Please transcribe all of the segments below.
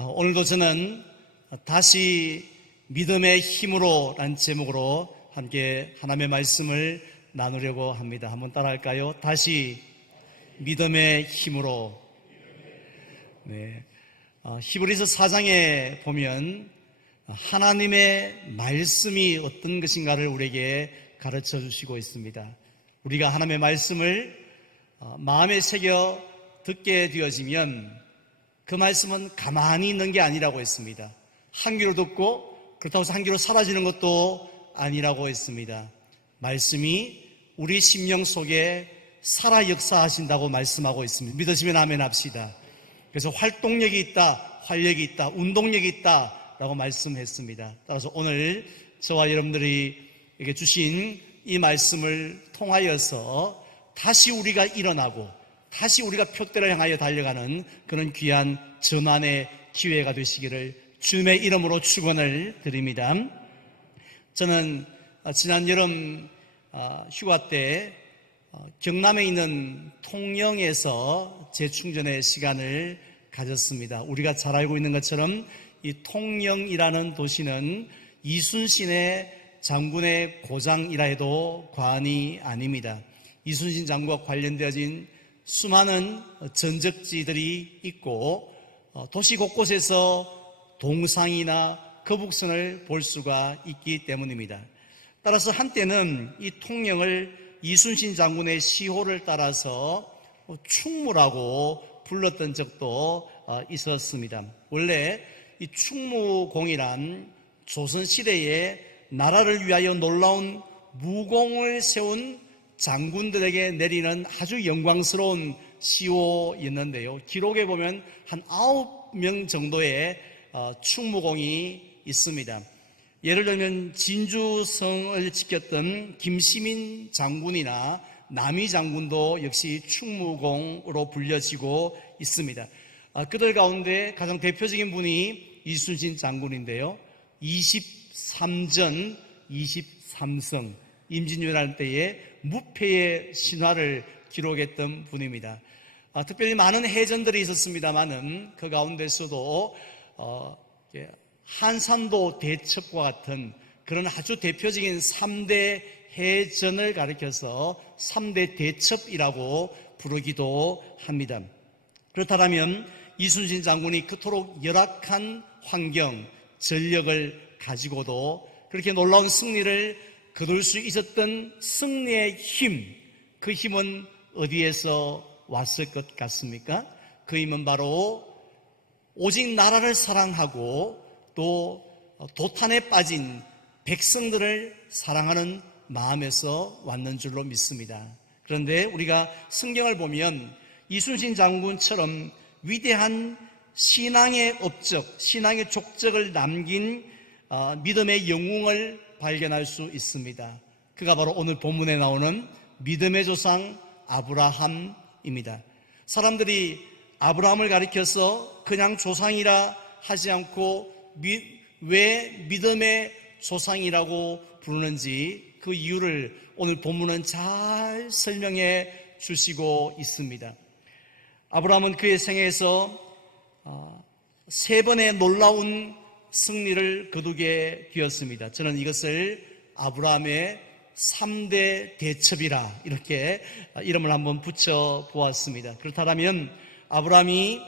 어, 오늘도 저는 다시 믿음의 힘으로 란 제목으로 함께 하나님의 말씀을 나누려고 합니다. 한번 따라 할까요? 다시 믿음의 힘으로. 네. 어, 히브리서 4장에 보면 하나님의 말씀이 어떤 것인가를 우리에게 가르쳐 주시고 있습니다. 우리가 하나님의 말씀을 어, 마음에 새겨 듣게 되어지면 그 말씀은 가만히 있는 게 아니라고 했습니다. 한 귀로 듣고 그렇다고 해서 한 귀로 사라지는 것도 아니라고 했습니다. 말씀이 우리 심령 속에 살아 역사하신다고 말씀하고 있습니다. 믿으시면 아멘 합시다. 그래서 활동력이 있다, 활력이 있다, 운동력이 있다 라고 말씀했습니다. 따라서 오늘 저와 여러분들이 이렇게 주신 이 말씀을 통하여서 다시 우리가 일어나고 다시 우리가 표대를 향하여 달려가는 그런 귀한 전환의 기회가 되시기를 주님의 이름으로 축원을 드립니다. 저는 지난 여름 휴가 때 경남에 있는 통영에서 재충전의 시간을 가졌습니다. 우리가 잘 알고 있는 것처럼 이 통영이라는 도시는 이순신의 장군의 고장이라 해도 과언이 아닙니다. 이순신 장군과 관련되어진 수많은 전적지들이 있고 도시 곳곳에서 동상이나 거북선을 볼 수가 있기 때문입니다. 따라서 한때는 이 통영을 이순신 장군의 시호를 따라서 충무라고 불렀던 적도 있었습니다. 원래 이 충무공이란 조선시대에 나라를 위하여 놀라운 무공을 세운 장군들에게 내리는 아주 영광스러운 시호였는데요. 기록에 보면 한 아홉 명 정도의 충무공이 있습니다. 예를 들면 진주성을 지켰던 김시민 장군이나 남이 장군도 역시 충무공으로 불려지고 있습니다. 그들 가운데 가장 대표적인 분이 이순신 장군인데요. 23전 23성 임진왜란 때에 무패의 신화를 기록했던 분입니다. 아, 특별히 많은 해전들이 있었습니다만은 그 가운데서도 어, 한산도 대첩과 같은 그런 아주 대표적인 3대 해전을 가리켜서 3대 대첩이라고 부르기도 합니다. 그렇다면 이순신 장군이 그토록 열악한 환경, 전력을 가지고도 그렇게 놀라운 승리를 거둘 수 있었던 승리의 힘, 그 힘은 어디에서 왔을 것 같습니까? 그 힘은 바로 오직 나라를 사랑하고 또 도탄에 빠진 백성들을 사랑하는 마음에서 왔는 줄로 믿습니다. 그런데 우리가 성경을 보면 이순신 장군처럼 위대한 신앙의 업적, 신앙의 족적을 남긴 어, 믿음의 영웅을 발견할 수 있습니다. 그가 바로 오늘 본문에 나오는 믿음의 조상 아브라함입니다. 사람들이 아브라함을 가리켜서 그냥 조상이라 하지 않고 미, 왜 믿음의 조상이라고 부르는지 그 이유를 오늘 본문은 잘 설명해 주시고 있습니다. 아브라함은 그의 생애에서 어, 세 번의 놀라운 승리를 거두게 되었습니다. 저는 이것을 아브라함의 3대 대첩이라 이렇게 이름을 한번 붙여 보았습니다. 그렇다면 아브라함이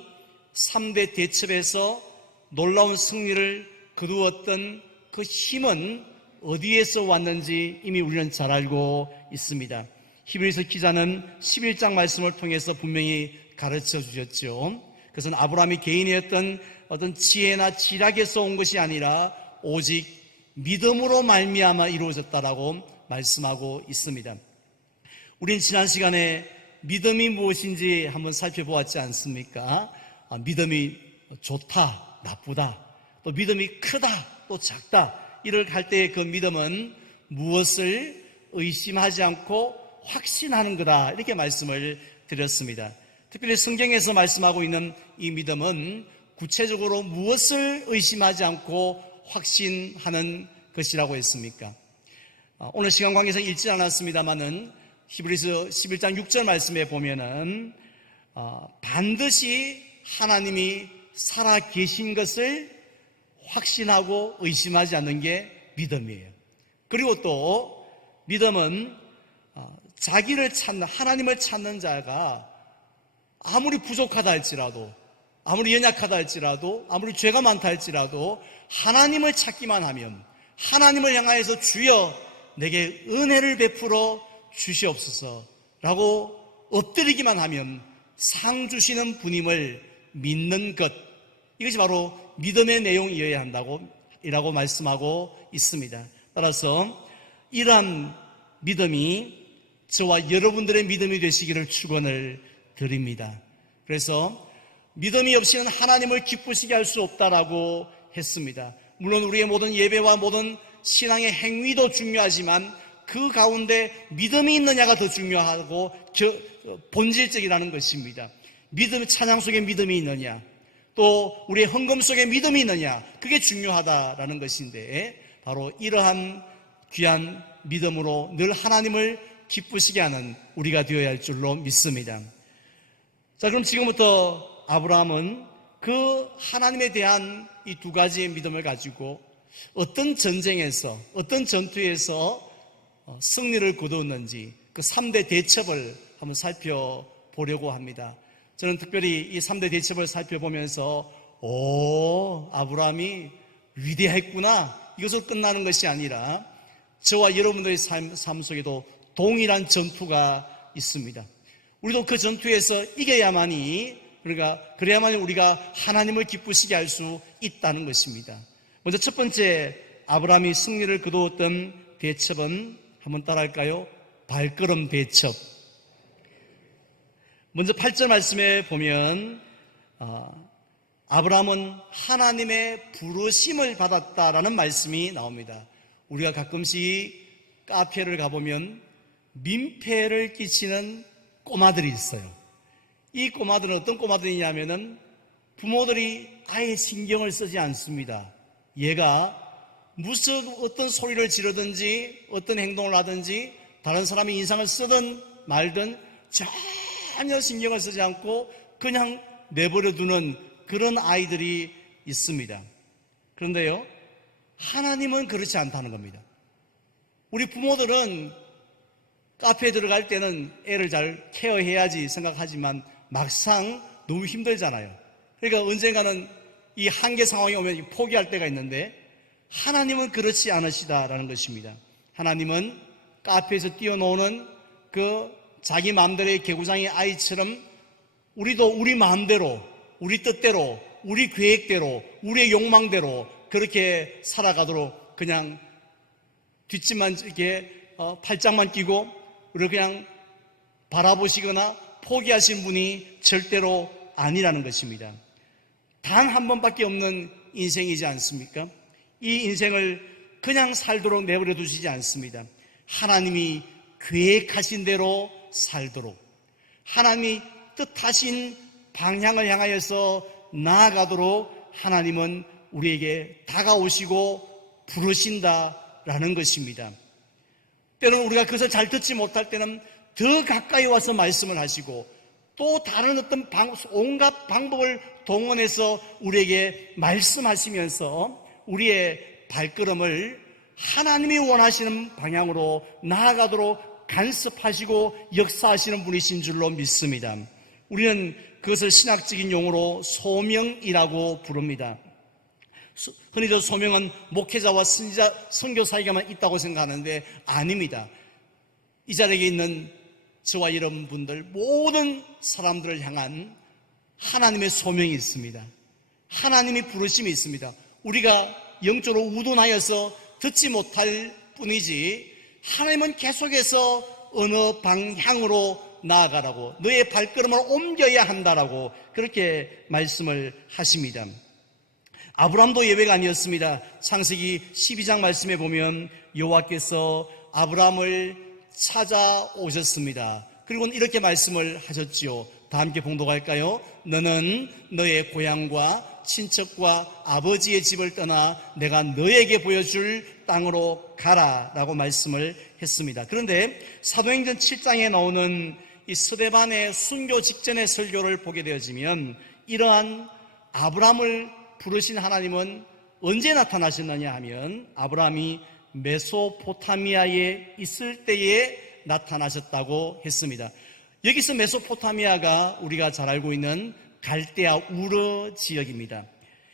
3대 대첩에서 놀라운 승리를 거두었던 그 힘은 어디에서 왔는지 이미 우리는 잘 알고 있습니다. 히브리서 기자는 11장 말씀을 통해서 분명히 가르쳐 주셨죠. 그것은 아브라함이 개인이었던 어떤 지혜나 지략에서 온 것이 아니라 오직 믿음으로 말미암아 이루어졌다라고 말씀하고 있습니다. 우린 지난 시간에 믿음이 무엇인지 한번 살펴보았지 않습니까? 아, 믿음이 좋다, 나쁘다, 또 믿음이 크다, 또 작다. 이를 할 때의 그 믿음은 무엇을 의심하지 않고 확신하는 거다. 이렇게 말씀을 드렸습니다. 특별히 성경에서 말씀하고 있는 이 믿음은 구체적으로 무엇을 의심하지 않고 확신하는 것이라고 했습니까? 아, 오늘 시간 관계에서 읽지 않았습니다만은 히브리서 11장 6절 말씀에 보면은 아, 반드시 하나님이 살아 계신 것을 확신하고 의심하지 않는 게 믿음이에요. 그리고 또 믿음은 어, 자기를 찾는 하나님을 찾는 자가 아무리 부족하다 할지라도 아무리 연약하다 할지라도 아무리 죄가 많다 할지라도 하나님을 찾기만 하면 하나님을 향하여서 주여 내게 은혜를 베풀어 주시옵소서 라고 엎드리기만 하면 상 주시는 분임을 믿는 것 이것이 바로 믿음의 내용이어야 한다고 이라고 말씀하고 있습니다. 따라서 이러한 믿음이 저와 여러분들의 믿음이 되시기를 축원을 드립니다. 그래서 믿음이 없이는 하나님을 기쁘시게 할 수 없다라고 했습니다. 물론 우리의 모든 예배와 모든 신앙의 행위도 중요하지만 그 가운데 믿음이 있느냐가 더 중요하고 본질적이라는 것입니다. 믿음, 찬양 속에 믿음이 있느냐, 또 우리의 헌금 속에 믿음이 있느냐, 그게 중요하다라는 것인데, 바로 이러한 귀한 믿음으로 늘 하나님을 기쁘시게 하는 우리가 되어야 할 줄로 믿습니다. 자, 그럼 지금부터 아브라함은 그 하나님에 대한 이 두 가지의 믿음을 가지고 어떤 전쟁에서, 어떤 전투에서 어, 승리를 거두었는지 그 3대 대첩을 한번 살펴보려고 합니다. 저는 특별히 이 3대 대첩을 살펴보면서 오, 아브라함이 위대했구나. 이것으로 끝나는 것이 아니라 저와 여러분들의 삶, 삶 속에도 동일한 전투가 있습니다. 우리도 그 전투에서 이겨야만이 그러니까 그래야만 우리가 하나님을 기쁘시게 할 수 있다는 것입니다. 먼저 첫 번째 아브라함이 승리를 거두었던 대첩은 한번 따라할까요? 발걸음 대첩. 먼저 8절 말씀에 보면 어, 아브라함은 하나님의 부르심을 받았다라는 말씀이 나옵니다. 우리가 가끔씩 카페를 가보면 민폐를 끼치는 꼬마들이 있어요. 이 꼬마들은 어떤 꼬마들이냐면은 부모들이 아예 신경을 쓰지 않습니다. 얘가 무슨 어떤 소리를 지르든지 어떤 행동을 하든지 다른 사람이 인상을 쓰든 말든 전혀 신경을 쓰지 않고 그냥 내버려 두는 그런 아이들이 있습니다. 그런데요, 하나님은 그렇지 않다는 겁니다. 우리 부모들은 카페에 들어갈 때는 애를 잘 케어해야지 생각하지만 막상 너무 힘들잖아요. 그러니까 언젠가는 이 한계 상황이 오면 포기할 때가 있는데 하나님은 그렇지 않으시다라는 것입니다. 하나님은 카페에서 뛰어노는 그 자기 마음대로의 개구장의 아이처럼 우리도 우리 마음대로, 우리 뜻대로, 우리 계획대로, 우리의 욕망대로 그렇게 살아가도록 그냥 뒷집만 이렇게 어, 팔짱만 끼고 우리를 그냥 바라보시거나 포기하신 분이 절대로 아니라는 것입니다. 단 한 번밖에 없는 인생이지 않습니까? 이 인생을 그냥 살도록 내버려 두시지 않습니다. 하나님이 계획하신 대로 살도록 하나님이 뜻하신 방향을 향하여서 나아가도록 하나님은 우리에게 다가오시고 부르신다라는 것입니다. 때로는 우리가 그것을 잘 듣지 못할 때는 더 가까이 와서 말씀을 하시고 또 다른 어떤 방, 온갖 방법을 동원해서 우리에게 말씀하시면서 우리의 발걸음을 하나님이 원하시는 방향으로 나아가도록 간섭하시고 역사하시는 분이신 줄로 믿습니다. 우리는 그것을 신학적인 용어로 소명이라고 부릅니다. 흔히 저 소명은 목회자와 선지자, 선교 사이가만 있다고 생각하는데 아닙니다. 이 자리에 있는 저와 여러분들 모든 사람들을 향한 하나님의 소명이 있습니다. 하나님의 부르심이 있습니다. 우리가 영적으로 우둔하여서 듣지 못할 뿐이지 하나님은 계속해서 어느 방향으로 나아가라고 너의 발걸음을 옮겨야 한다라고 그렇게 말씀을 하십니다. 아브람도 예외가 아니었습니다. 창세기 12장 말씀에 보면 여호와께서 아브람을 찾아오셨습니다. 그리고 이렇게 말씀을 하셨지요. 다 함께 봉독할까요? 너는 너의 고향과 친척과 아버지의 집을 떠나 내가 너에게 보여줄 땅으로 가라 라고 말씀을 했습니다. 그런데 사도행전 7장에 나오는 이 스데반의 순교 직전의 설교를 보게 되어지면 이러한 아브라함을 부르신 하나님은 언제 나타나셨느냐 하면 아브라함이 메소포타미아에 있을 때에 나타나셨다고 했습니다. 여기서 메소포타미아가 우리가 잘 알고 있는 갈대아 우르 지역입니다.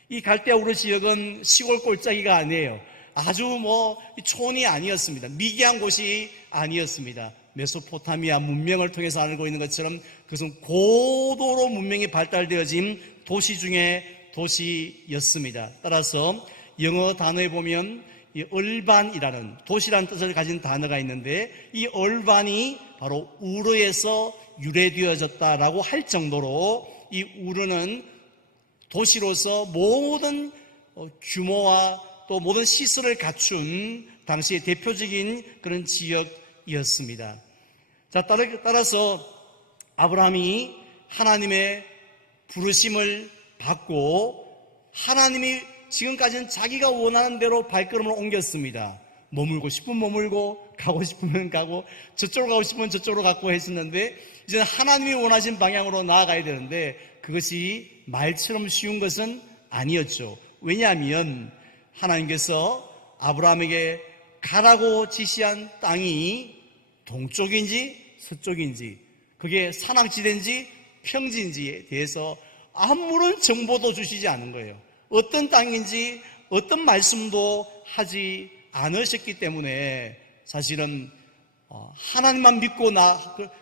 이 갈대아 우르 지역은 시골 골짜기가 아니에요. 아주 뭐 촌이 아니었습니다. 미개한 곳이 아니었습니다. 메소포타미아 문명을 통해서 알고 있는 것처럼 그것은 고도로 문명이 발달되어진 도시 중에 도시였습니다. 따라서 영어 단어에 보면 이 얼반이라는 도시라는 뜻을 가진 단어가 있는데 이 얼반이 바로 우르에서 유래되어졌다라고 할 정도로 이 우르는 도시로서 모든 어, 규모와 또 모든 시설을 갖춘 당시의 대표적인 그런 지역이었습니다. 자, 따라- 따라서 아브라함이 하나님의 부르심을 받고 하나님이 지금까지는 자기가 원하는 대로 발걸음을 옮겼습니다. 머물고 싶으면 머물고 가고 싶으면 가고 저쪽으로 가고 싶으면 저쪽으로 가고 했었는데 이제는 하나님이 원하신 방향으로 나아가야 되는데 그것이 말처럼 쉬운 것은 아니었죠. 왜냐하면 하나님께서 아브라함에게 가라고 지시한 땅이 동쪽인지 서쪽인지 그게 산악지대인지 평지인지에 대해서 아무런 정보도 주시지 않은 거예요. 어떤 땅인지 어떤 말씀도 하지 않으셨기 때문에 사실은 어, 하나님만 믿고 나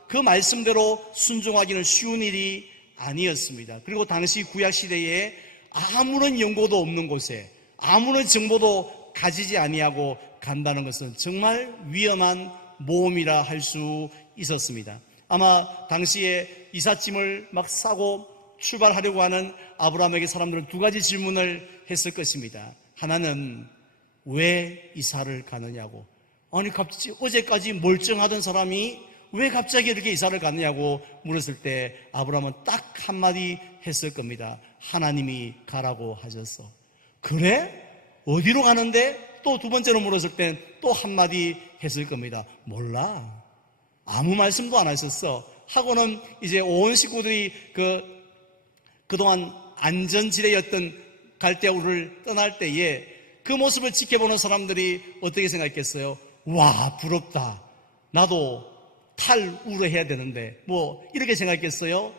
그 말씀대로 순종하기는 쉬운 일이 아니었습니다. 그리고 당시 구약 시대에 아무런 연고도 없는 곳에 아무런 정보도 가지지 아니하고 간다는 것은 정말 위험한 모험이라 할 수 있었습니다. 아마 당시에 이삿짐을 막 싸고 출발하려고 하는 아브라함에게 사람들은 두 가지 질문을 했을 것입니다. 하나는 왜 이사를 가느냐고. 아니 갑자기 어제까지 멀쩡하던 사람이 왜 갑자기 이렇게 이사를 갔느냐고 물었을 때 아브라함은 딱 한마디 했을 겁니다. 하나님이 가라고 하셨어. 그래? 어디로 가는데? 또 두 번째로 물었을 땐 또 한마디 했을 겁니다. 몰라. 아무 말씀도 안 하셨어. 하고는 이제 온 식구들이 그, 그동안 안전지대였던 갈대우를 떠날 때에 그 모습을 지켜보는 사람들이 어떻게 생각했겠어요? 와, 부럽다. 나도 탈우를 해야 되는데, 뭐, 이렇게 생각했어요?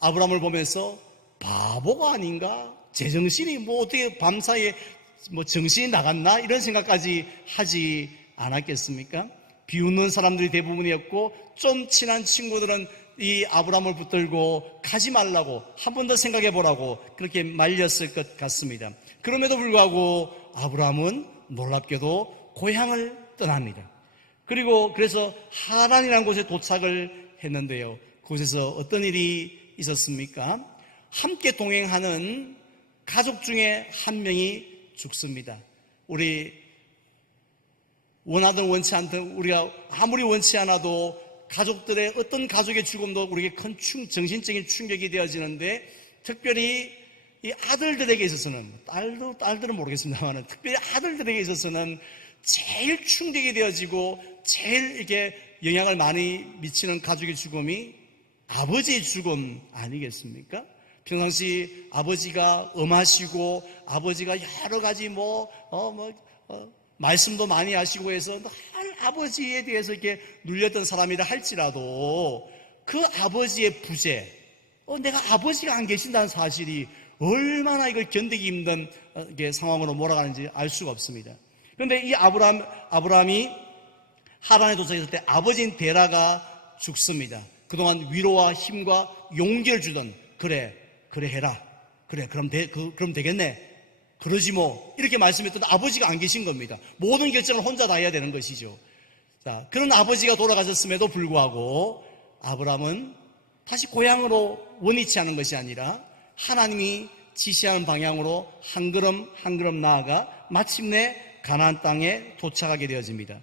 아브라함을 보면서 바보가 아닌가? 제정신이 뭐 어떻게 밤사이에 뭐 정신이 나갔나? 이런 생각까지 하지 않았겠습니까? 비웃는 사람들이 대부분이었고 좀 친한 친구들은 이 아브라함을 붙들고 가지 말라고 한 번 더 생각해 보라고 그렇게 말렸을 것 같습니다. 그럼에도 불구하고 아브라함은 놀랍게도 고향을 떠납니다. 그리고 그래서 하란이라는 곳에 도착을 했는데요. 그곳에서 어떤 일이 있었습니까? 함께 동행하는 가족 중에 한 명이 죽습니다. 우리 원하든 원치 않든 우리가 아무리 원치 않아도 가족들의 어떤 가족의 죽음도 우리에게 큰 충, 정신적인 충격이 되어지는데 특별히 이 아들들에게 있어서는 딸도 딸들은 모르겠습니다만 특별히 아들들에게 있어서는 제일 충격이 되어지고 제일 이게 영향을 많이 미치는 가족의 죽음이 아버지의 죽음 아니겠습니까? 평상시 아버지가 엄하시고 아버지가 여러 가지 뭐, 어, 뭐, 어, 말씀도 많이 하시고 해서 늘 아버지에 대해서 이렇게 눌렸던 사람이라 할지라도 그 아버지의 부재, 어, 내가 아버지가 안 계신다는 사실이 얼마나 이걸 견디기 힘든 어, 상황으로 몰아가는지 알 수가 없습니다. 그런데 이 아브라함, 아브라함이 하란에 도착했을 때 아버지인 데라가 죽습니다. 그동안 위로와 힘과 용기를 주던 그래 그래 해라 그래 그럼 되, 그, 그럼 되겠네 그러지 뭐 이렇게 말씀했던 아버지가 안 계신 겁니다. 모든 결정을 혼자 다 해야 되는 것이죠. 자 그런 아버지가 돌아가셨음에도 불구하고 아브라함은 다시 고향으로 원위치 하는 것이 아니라 하나님이 지시하는 방향으로 한 걸음 한 걸음 나아가 마침내 가나안 땅에 도착하게 되어집니다.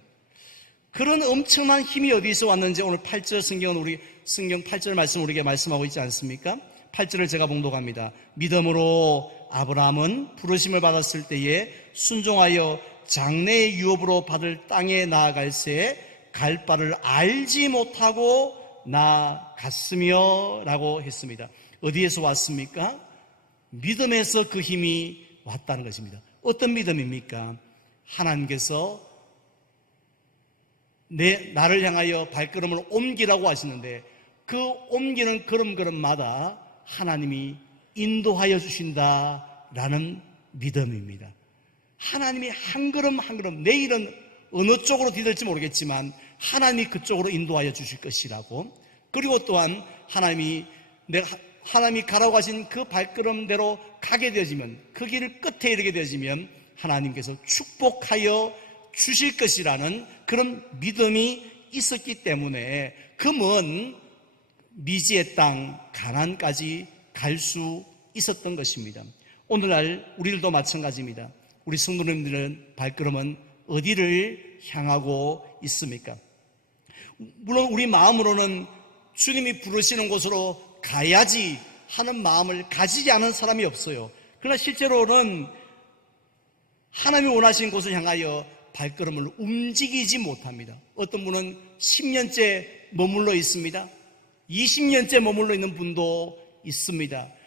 그런 엄청난 힘이 어디서 왔는지 오늘 8절 성경은 우리 성경 8절 말씀 우리에게 말씀하고 있지 않습니까? 8절을 제가 봉독합니다. 믿음으로 아브라함은 부르심을 받았을 때에 순종하여 장래의 유업으로 받을 땅에 나아갈새 갈 바를 알지 못하고 나갔으며 라고 했습니다. 어디에서 왔습니까? 믿음에서 그 힘이 왔다는 것입니다. 어떤 믿음입니까? 하나님께서 내 나를 향하여 발걸음을 옮기라고 하시는데 그 옮기는 걸음걸음마다 하나님이 인도하여 주신다라는 믿음입니다. 하나님이 한 걸음 한 걸음 내일은 어느 쪽으로 디딜지 모르겠지만 하나님이 그쪽으로 인도하여 주실 것이라고 그리고 또한 하나님이 내가 하나님이 가라고 하신 그 발걸음대로 가게 되어지면 그 길을 끝에 이르게 되어지면 하나님께서 축복하여 주실 것이라는 그런 믿음이 있었기 때문에 그먼 미지의 땅 가난까지 갈 수 있었던 것입니다. 오늘날 우리들도 마찬가지입니다. 우리 성도님들은 발걸음은 어디를 향하고 있습니까? 물론 우리 마음으로는 주님이 부르시는 곳으로 가야지 하는 마음을 가지지 않은 사람이 없어요. 그러나 실제로는 하나님이 원하시는 곳을 향하여 발걸음을 움직이지 못합니다. 어떤 분은 10년째 머물러 있습니다. 20년째 머물러 있는 분도 있습니다.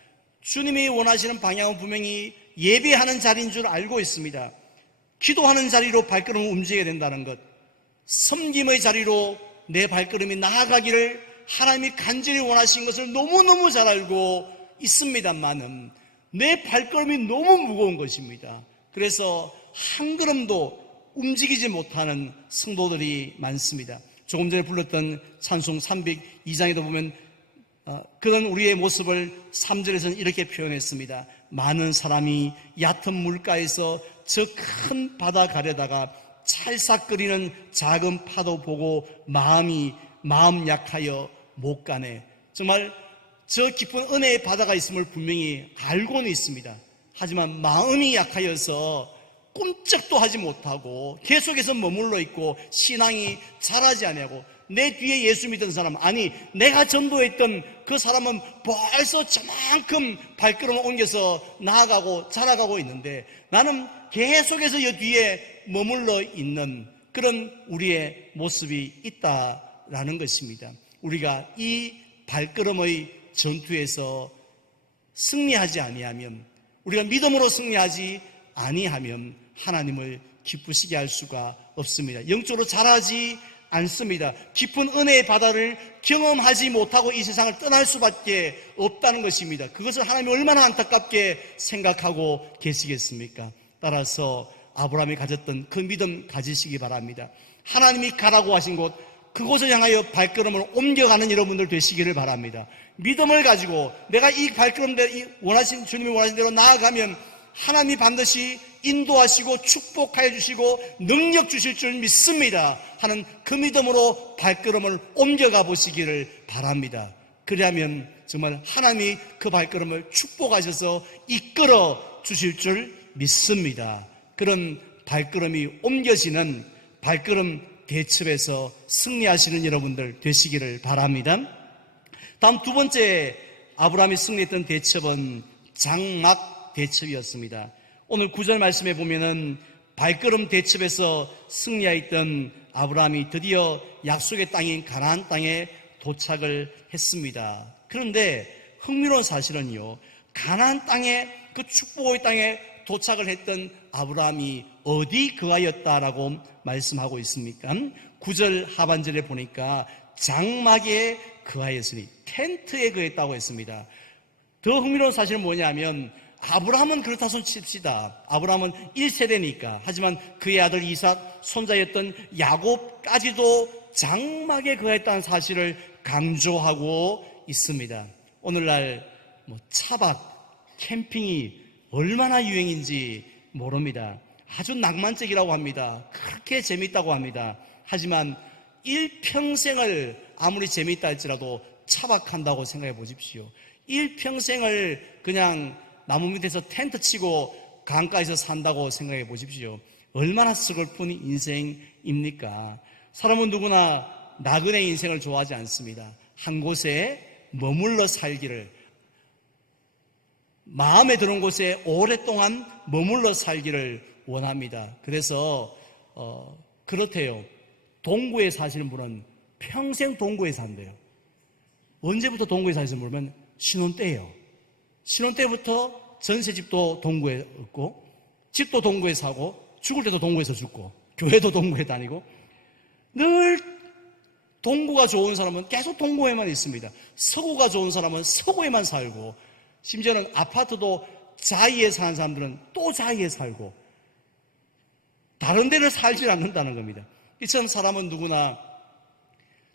주님이 원하시는 방향은 분명히 예배하는 자리인 줄 알고 있습니다. 기도하는 자리로 발걸음을 움직여야 된다는 것. 섬김의 자리로 내 발걸음이 나아가기를 하나님이 간절히 원하신 것을 너무너무 잘 알고 있습니다만은 내 발걸음이 너무 무거운 것입니다. 그래서 한 걸음도 움직이지 못하는 성도들이 많습니다. 조금 전에 불렀던 찬송 302장에도 보면 어, 그런 우리의 모습을 3절에서는 이렇게 표현했습니다. 많은 사람이 얕은 물가에서 저 큰 바다 가려다가 찰싹거리는 작은 파도 보고 마음이 마음 약하여 못 가네. 정말 저 깊은 은혜의 바다가 있음을 분명히 알고는 있습니다. 하지만 마음이 약하여서 꿈쩍도 하지 못하고 계속해서 머물러 있고 신앙이 자라지 않냐고 내 뒤에 예수 믿던 사람 아니 내가 전도했던 그 사람은 벌써 저만큼 발걸음을 옮겨서 나아가고 자라가고 있는데 나는 계속해서 여 뒤에 머물러 있는 그런 우리의 모습이 있다라는 것입니다. 우리가 이 발걸음의 전투에서 승리하지 아니하면 우리가 믿음으로 승리하지 아니하면 하나님을 기쁘시게 할 수가 없습니다. 영적으로 자라지 않습니다. 깊은 은혜의 바다를 경험하지 못하고 이 세상을 떠날 수밖에 없다는 것입니다. 그것을 하나님이 얼마나 안타깝게 생각하고 계시겠습니까? 따라서 아브라함이 가졌던 그 믿음 가지시기 바랍니다. 하나님이 가라고 하신 곳 그곳을 향하여 발걸음을 옮겨가는 여러분들 되시기를 바랍니다. 믿음을 가지고 내가 이 발걸음대로 원하신 주님이 원하신 대로 나아가면 하나님이 반드시 인도하시고 축복하여 주시고 능력 주실 줄 믿습니다. 하는 그 믿음으로 발걸음을 옮겨가 보시기를 바랍니다. 그리하면 정말 하나님이 그 발걸음을 축복하셔서 이끌어 주실 줄 믿습니다. 그런 발걸음이 옮겨지는 발걸음 대첩에서 승리하시는 여러분들 되시기를 바랍니다. 다음 두 번째 아브라함이 승리했던 대첩은 장막 대첩이었습니다. 오늘 구절 말씀에 보면은 발걸음 대첩에서 승리하였던 아브라함이 드디어 약속의 땅인 가나안 땅에 도착을 했습니다. 그런데 흥미로운 사실은요. 가나안 땅에 그 축복의 땅에 도착을 했던 아브라함이 어디 거하였다라고 말씀하고 있습니까? 구절 하반절에 보니까 장막에 거하였으니 텐트에 거했다고 했습니다. 더 흥미로운 사실은 뭐냐면 아브라함은 그렇다 손 칩시다. 아브라함은 1세대니까. 하지만 그의 아들 이삭, 손자였던 야곱까지도 장막에 거했다는 사실을 강조하고 있습니다. 오늘날 뭐 차박, 캠핑이 얼마나 유행인지 모릅니다. 아주 낭만적이라고 합니다. 그렇게 재밌다고 합니다. 하지만 일평생을 아무리 재밌다 할지라도 차박한다고 생각해 보십시오. 일평생을 그냥 나무 밑에서 텐트 치고 강가에서 산다고 생각해 보십시오. 얼마나 서글픈 인생입니까? 사람은 누구나 나그네 인생을 좋아하지 않습니다. 한 곳에 머물러 살기를 마음에 드는 곳에 오랫동안 머물러 살기를 원합니다. 그래서 어, 그렇대요. 동구에 사시는 분은 평생 동구에 산대요. 언제부터 동구에 사시는 분은 신혼 때예요. 신혼 때부터 전세집도 동구에 얻고 집도 동구에 사고 죽을 때도 동구에서 죽고 교회도 동구에 다니고 늘 동구가 좋은 사람은 계속 동구에만 있습니다. 서구가 좋은 사람은 서구에만 살고 심지어는 아파트도 자이에 사는 사람들은 또 자이에 살고 다른 데를 살지 않는다는 겁니다. 이처럼 사람은 누구나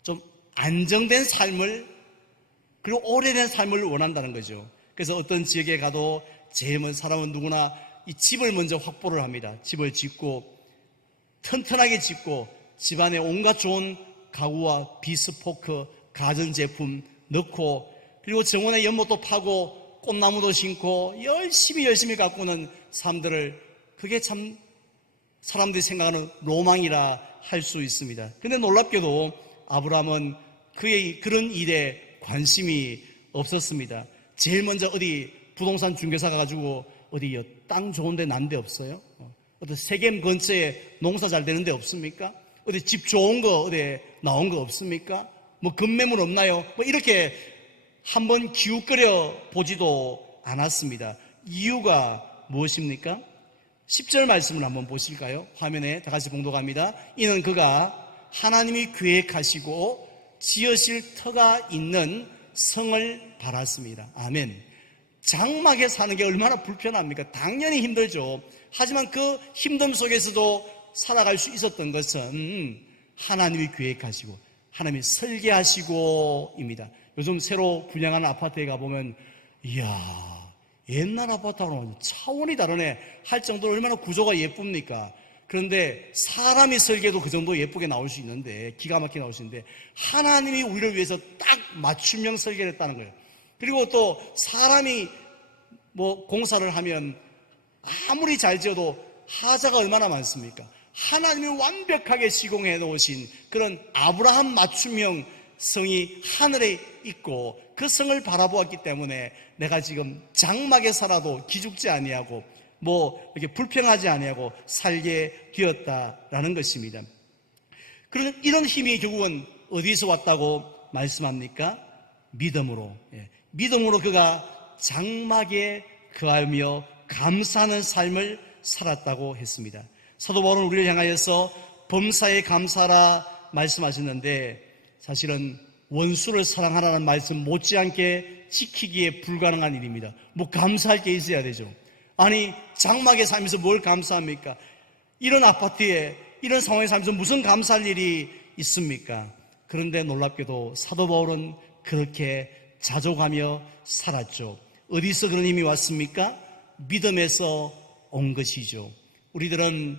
좀 안정된 삶을 그리고 오래된 삶을 원한다는 거죠. 그래서 어떤 지역에 가도 제일 먼저 사람은 누구나 이 집을 먼저 확보를 합니다. 집을 짓고 튼튼하게 짓고 집안에 온갖 좋은 가구와 비스포크, 가전제품 넣고 그리고 정원에 연못도 파고 꽃나무도 심고 열심히 열심히 가꾸는 사람들을 그게 참 사람들이 생각하는 로망이라 할 수 있습니다. 근데 놀랍게도 아브라함은 그의 그런 일에 관심이 없었습니다. 제일 먼저 어디 부동산 중개사 가가지고 어디 땅 좋은데 난데 없어요? 어, 어디 세겜 근처에 농사 잘 되는 데 없습니까? 어디 집 좋은 거 어디 나온 거 없습니까? 뭐 금매물 없나요? 뭐 이렇게 한번 기웃거려 보지도 않았습니다. 이유가 무엇입니까? 10절 말씀을 한번 보실까요? 화면에 다 같이 봉독합니다. 이는 그가 하나님이 계획하시고 지으실 터가 있는 성을 바랐습니다. 아멘. 장막에 사는 게 얼마나 불편합니까? 당연히 힘들죠. 하지만 그 힘듦 속에서도 살아갈 수 있었던 것은 하나님이 계획하시고 하나님이 설계하시고입니다. 요즘 새로 분양하는 아파트에 가보면 이야 옛날 아파트하고는 차원이 다르네 할 정도로 얼마나 구조가 예쁩니까? 그런데 사람이 설계도 그 정도 예쁘게 나올 수 있는데 기가 막히게 나올 수 있는데 하나님이 우리를 위해서 딱 맞춤형 설계를 했다는 거예요. 그리고 또 사람이 뭐 공사를 하면 아무리 잘 지어도 하자가 얼마나 많습니까? 하나님이 완벽하게 시공해 놓으신 그런 아브라함 맞춤형 성이 하늘에 있고 그 성을 바라보았기 때문에 내가 지금 장막에 살아도 기죽지 아니하고 뭐 이렇게 불평하지 아니하고 살게 되었다라는 것입니다. 그런 이런 힘이 결국은 어디서 왔다고 말씀합니까? 믿음으로. 예. 믿음으로 그가 장막에 거하며 감사하는 삶을 살았다고 했습니다. 사도 바울은 우리를 향하여서 범사에 감사라 말씀하셨는데 사실은 원수를 사랑하라는 말씀 못지않게 지키기에 불가능한 일입니다. 뭐 감사할 게 있어야 되죠. 아니 장막에 살면서 뭘 감사합니까? 이런 아파트에 이런 상황에 살면서 무슨 감사할 일이 있습니까? 그런데 놀랍게도 사도 바울은 그렇게 자족하며 살았죠. 어디서 그런 힘이 왔습니까? 믿음에서 온 것이죠. 우리들은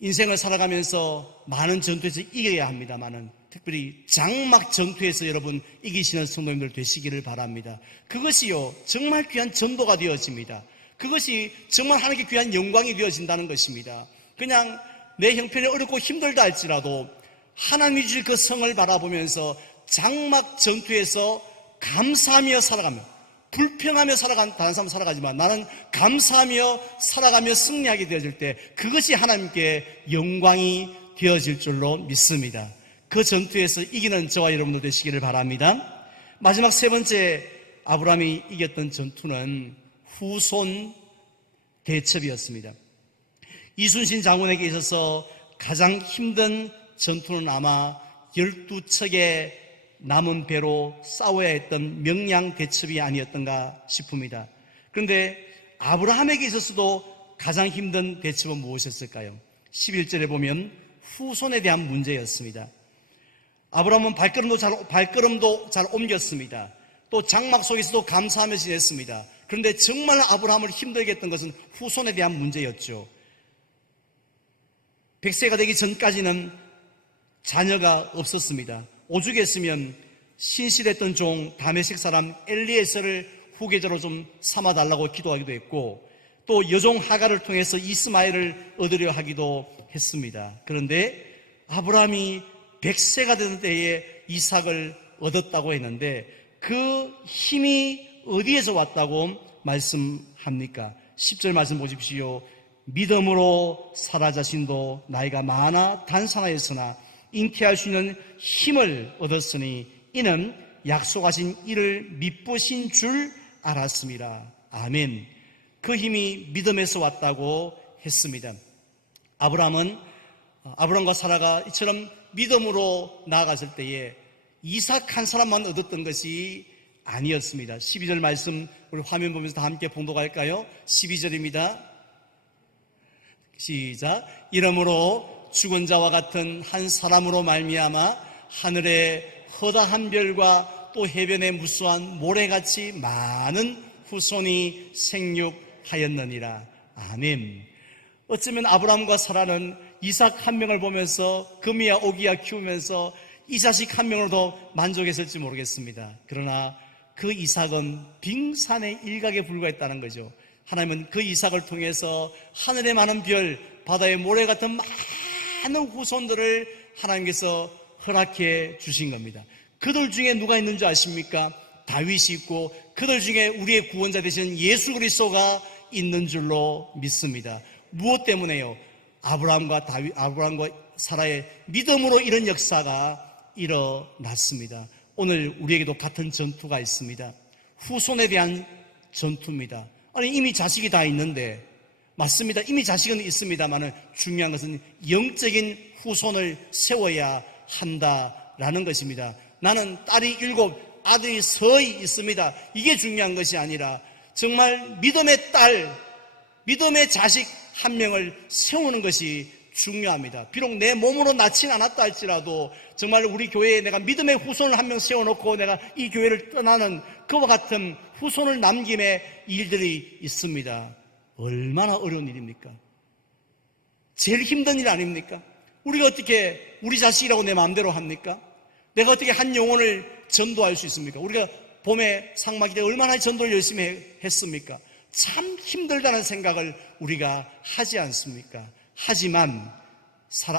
인생을 살아가면서 많은 전투에서 이겨야 합니다만은 특별히 장막 전투에서 여러분 이기시는 성도님들 되시기를 바랍니다. 그것이요 정말 귀한 전도가 되어집니다. 그것이 정말 하나님께 귀한 영광이 되어진다는 것입니다. 그냥 내 형편이 어렵고 힘들다 할지라도 하나님이 주실 그 성을 바라보면서 장막 전투에서 감사하며 살아가며 불평하며 살아간 다른 사람 살아가지만 나는 감사하며 살아가며 승리하게 되어질 때 그것이 하나님께 영광이 되어질 줄로 믿습니다. 그 전투에서 이기는 저와 여러분들 되시기를 바랍니다. 마지막 세 번째 아브라함이 이겼던 전투는 후손 대첩이었습니다. 이순신 장군에게 있어서 가장 힘든 전투는 아마 12척의 남은 배로 싸워야 했던 명량 대첩이 아니었던가 싶습니다. 그런데 아브라함에게 있어서도 가장 힘든 대첩은 무엇이었을까요? 11절에 보면 후손에 대한 문제였습니다. 아브라함은 발걸음도 잘, 발걸음도 잘 옮겼습니다. 또 장막 속에서도 감사하며 지냈습니다. 그런데 정말 아브라함을 힘들게 했던 것은 후손에 대한 문제였죠. 100세가 되기 전까지는 자녀가 없었습니다. 오죽 했으면 신실했던 종 다메식 사람 엘리에서를 후계자로 좀 삼아달라고 기도하기도 했고 또 여종 하가를 통해서 이스마엘을 얻으려 하기도 했습니다. 그런데 아브라함이 100세가 되는 때에 이삭을 얻었다고 했는데 그 힘이 어디에서 왔다고 말씀합니까? 10절 말씀 보십시오. 믿음으로 살아 자신도 나이가 많아 단산하였으나 잉태할 수 있는 힘을 얻었으니 이는 약속하신 이를 믿으신 줄 알았습니다. 아멘. 그 힘이 믿음에서 왔다고 했습니다. 아브라함은 어, 아브라함과 사라가 이처럼 믿음으로 나아갔을 때에 이삭 한 사람만 얻었던 것이 아니었습니다. 12절 말씀 우리 화면 보면서 다 함께 봉독할까요? 12절입니다. 시작. 이러므로 죽은 자와 같은 한 사람으로 말미암아 하늘의 허다한 별과 또 해변의 무수한 모래같이 많은 후손이 생육하였느니라. 아멘. 어쩌면 아브라함과 사라는 이삭 한 명을 보면서 금이야 오기야 키우면서 이 자식 한 명으로도 만족했을지 모르겠습니다. 그러나 그 이삭은 빙산의 일각에 불과했다는 거죠. 하나님은 그 이삭을 통해서 하늘의 많은 별, 바다의 모래 같은 많은 후손들을 하나님께서 허락해 주신 겁니다. 그들 중에 누가 있는 줄 아십니까? 다윗이 있고 그들 중에 우리의 구원자 되신 예수 그리스도가 있는 줄로 믿습니다. 무엇 때문에요? 아브라함과 다윗, 아브라함과 사라의 믿음으로 이런 역사가 일어났습니다. 오늘 우리에게도 같은 전투가 있습니다. 후손에 대한 전투입니다. 아니 이미 자식이 다 있는데 맞습니다. 이미 자식은 있습니다만은 중요한 것은 영적인 후손을 세워야 한다라는 것입니다. 나는 딸이 일곱, 아들이 서히 있습니다. 이게 중요한 것이 아니라 정말 믿음의 딸, 믿음의 자식 한 명을 세우는 것이 중요합니다. 비록 내 몸으로 낳진 않았다 할지라도 정말 우리 교회에 내가 믿음의 후손을 한 명 세워놓고 내가 이 교회를 떠나는 그와 같은 후손을 남김의 일들이 있습니다. 얼마나 어려운 일입니까? 제일 힘든 일 아닙니까? 우리가 어떻게 우리 자식이라고 내 마음대로 합니까? 내가 어떻게 한 영혼을 전도할 수 있습니까? 우리가 봄에 상막이 때 얼마나 전도를 열심히 했습니까? 참 힘들다는 생각을 우리가 하지 않습니까? 하지만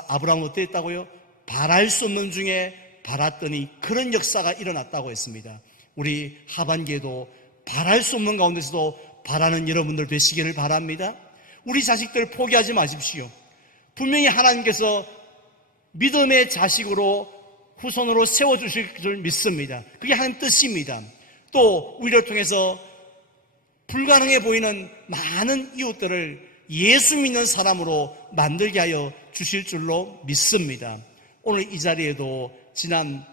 아브라함은 어땠다고요? 바랄 수 없는 중에 바랐더니 그런 역사가 일어났다고 했습니다. 우리 하반기에도 바랄 수 없는 가운데서도 바라는 여러분들 되시기를 바랍니다. 우리 자식들 포기하지 마십시오. 분명히 하나님께서 믿음의 자식으로 후손으로 세워주실 줄 믿습니다. 그게 하나님 뜻입니다. 또 우리를 통해서 불가능해 보이는 많은 이웃들을 예수 믿는 사람으로 만들게 하여 주실 줄로 믿습니다. 오늘 이 자리에도 지난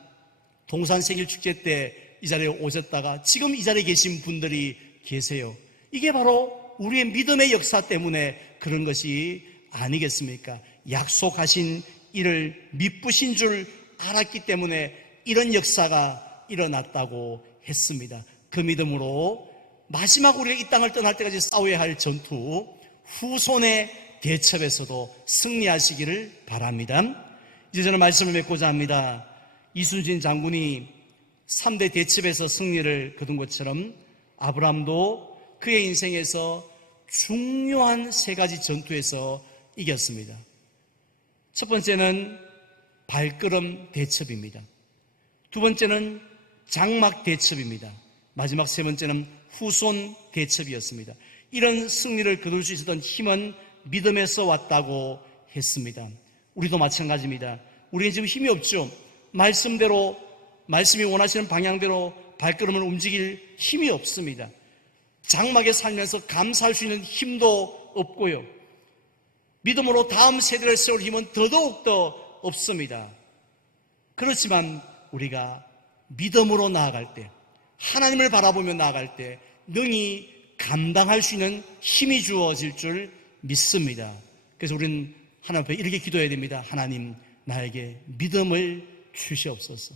동산생일 축제 때 이 자리에 오셨다가 지금 이 자리에 계신 분들이 계세요. 이게 바로 우리의 믿음의 역사 때문에 그런 것이 아니겠습니까? 약속하신 이를 믿부신 줄 알았기 때문에 이런 역사가 일어났다고 했습니다. 그 믿음으로 마지막 우리가 이 땅을 떠날 때까지 싸워야 할 전투, 후손의 대첩에서도 승리하시기를 바랍니다. 이제 저는 말씀을 맺고자 합니다. 이순신 장군이 3대 대첩에서 승리를 거둔 것처럼 아브라함도 그의 인생에서 중요한 세 가지 전투에서 이겼습니다. 첫 번째는 발걸음 대첩입니다. 두 번째는 장막 대첩입니다. 마지막 세 번째는 후손 대첩이었습니다. 이런 승리를 거둘 수 있었던 힘은 믿음에서 왔다고 했습니다. 우리도 마찬가지입니다. 우리는 지금 힘이 없죠. 말씀대로, 말씀이 원하시는 방향대로 발걸음을 움직일 힘이 없습니다. 장막에 살면서 감사할 수 있는 힘도 없고요. 믿음으로 다음 세대를 세울 힘은 더더욱더 없습니다. 그렇지만 우리가 믿음으로 나아갈 때, 하나님을 바라보며 나아갈 때, 능히 감당할 수 있는 힘이 주어질 줄 믿습니다. 그래서 우리는 하나님 앞에 이렇게 기도해야 됩니다. 하나님, 나에게 믿음을 주시옵소서.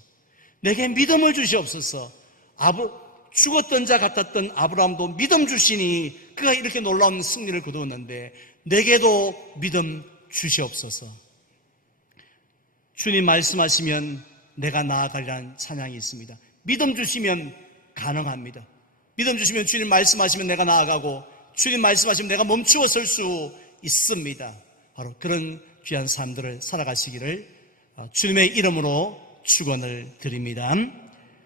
내게 믿음을 주시옵소서. 아브, 죽었던 자 같았던 아브라함도 믿음 주시니 그가 이렇게 놀라운 승리를 거두었는데 내게도 믿음 주시옵소서. 주님 말씀하시면 내가 나아가리라는 찬양이 있습니다. 믿음 주시면 가능합니다. 믿음 주시면 주님 말씀하시면 내가 나아가고 주님 말씀하시면 내가 멈추어 설 수 있습니다. 바로 그런 귀한 삶들을 살아가시기를 주님의 이름으로 축원을 드립니다.